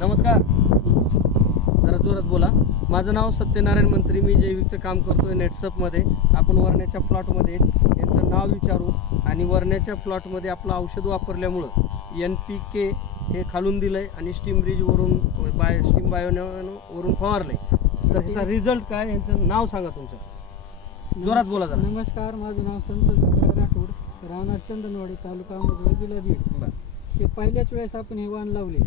नमस्कार. जरा जोरात बोला. माझं नाव सत्यनारायण मंत्री. मी जैविकचं काम करतोय नेटसपमध्ये. आपण वरण्याच्या प्लॉटमध्ये यांचं नाव विचारू आणि वरण्याच्या प्लॉटमध्ये आपलं औषध वापरल्यामुळं NPK हे खालून दिलं आहे आणि स्टीम ब्रिजवरून स्टीम बायोवरून फवारलं आहे. तर ह्याचा रिझल्ट काय, यांचं नाव सांगा तुमचं. जोरात बोला जरा. नमस्कार, माझं नाव संतोष विक्रांत राठोड, राहणार चंदनवाडी, तालुका अंबाजोगाई, जिल्हा बीड. हे पहिल्याच वेळेस आपण हे वाण लावले.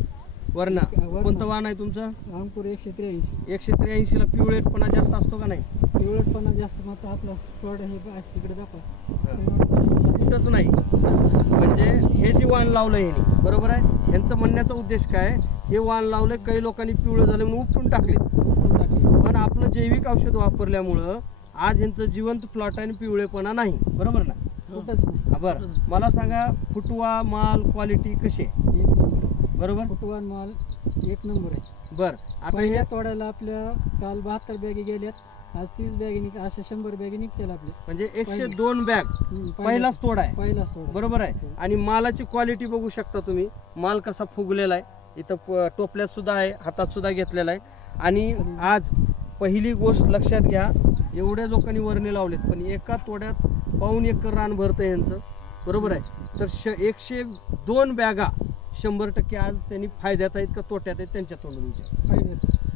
वरणा कोणतं वाण आहे तुमचं? रामपूर 183. 183ला पिवळेटपणा जास्त असतो का नाही? पिवळटपणा जास्त, मात्र आपला प्लॉट हे इकडे दाखवा. कुठंच नाही. म्हणजे हे जे वाण लावलं ह्यानी, बरोबर आहे. यांचं म्हणण्याचा उद्देश काय, हे वाण लावलं, काही लोकांनी पिवळं झालं म्हणून उपटून टाकले. पण आपलं जैविक औषध वापरल्यामुळं आज ह्यांचं जिवंत प्लॉट आहे आणि पिवळेपणा नाही. बरोबर ना? कुठंच नाही. बरं, मला सांगा फुटवा माल क्वालिटी कशी आहे? एक नंबर. बरोबर, फुटवान माल एक नंबर आहे. बरं. आता पहिल्या हे तोड्याला आपल्या काल 72 बॅगी गेल्यात, आज 30 बॅगी अशा 100 बॅगी निघतील आपल्या. म्हणजे 102 बॅग पहिलाच तोडा आहे. पहिलाच तोडा. बरोबर आहे. आणि मालाची क्वालिटी बघू शकता तुम्ही. माल कसा फुगलेला आहे, इथं टोपल्यात सुद्धा आहे, हातात सुद्धा घेतलेला आहे. आणि आज पहिली गोष्ट लक्षात घ्या, एवढ्या लोकांनी वरणे लावलेत, पण एका तोड्यात 1.25 एकर रान भरतं यांचं. बरोबर आहे. तर 102 बॅगा 100% आज त्यांनी फायद्यात आहेत का तोट्यात आहेत, त्यांच्या तोंडून विचार.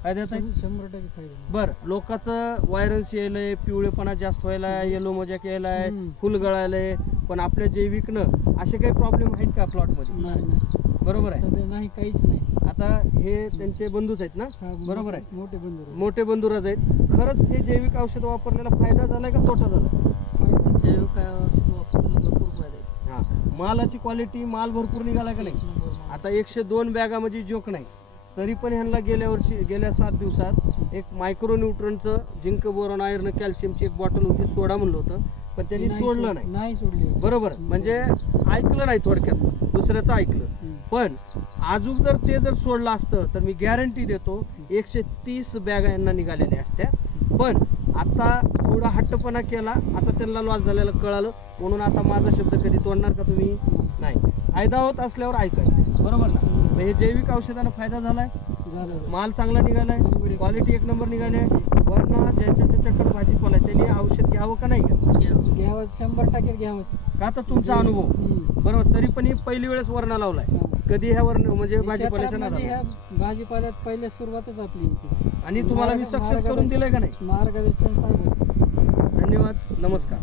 फायद्यात आहेत. 100% फायदा. बरं, लोकांचं व्हायरस यायलंय, पिवळेपणा जास्त व्हायला, येलो मजाक यायलाय, फुल गळायलंय, पण आपल्या जैविकनं असे काही प्रॉब्लेम आहेत का प्लॉटमध्ये? नाही. बरोबर आहे. सध्या नाही, काहीच नाही. आता हे त्यांचे बंधूच आहेत ना? बरोबर आहे. मोठे बंधू. मोठे बंधुराज आहेत. खरंच हे जैविक औषध वापरलेला फायदा झालाय का तोटा झाला? जैविक औषध वापरलं भरपूर फायदा आहे. हां, मालाची क्वालिटी, माल भरपूर निघाला का नाही? आता 102 बॅगा म्हणजे जोक नाही. तरी पण ह्यांना गेल्या 7 दिवसात एक मायक्रोन्यूट्रनचं झिंक बोरॉन आयर्न कॅल्शियमची एक बॉटल होती, सोडा म्हणलं होतं, पण त्यांनी सोडलं नाही. सोडली. बरोबर, म्हणजे ऐकलं नाही, थोडक्यात दुसऱ्याचं ऐकलं. पण अजून जर ते सोडलं असतं तर मी गॅरंटी देतो 130 बॅगा यांना निघालेल्या असत्या. पण आता थोडा हट्टपणा केला, आता त्यांना लॉस झालेला कळालं, म्हणून आता माझा शब्द कधी तोडणार का तुम्ही? नाही. फायदा होत असल्यावर ऐकायचं. बरोबर ना? मग हे जैविक औषधानं फायदा झालाय, माल चांगला निघालाय, क्वालिटी एक नंबर निघाली आहे. वरना ज्याच्याकडे भाजीपाला आहे त्यांनी औषध घ्यावं का नाही घ्यावं? 100% घ्यावं. का तर तुमचा अनुभव. बरोबर. तरी पण ही पहिली वेळेस वरणा लावलाय. कधी ह्या वर्ण म्हणजे भाजीपाल्याच्या नादाला भाजीपाल्यात पहिल्या सुरुवातच आपली. आणि तुम्हाला मी सक्सेस करून दिलंय का नाही? मार्गदर्शन सांगायचं. धन्यवाद. नमस्कार.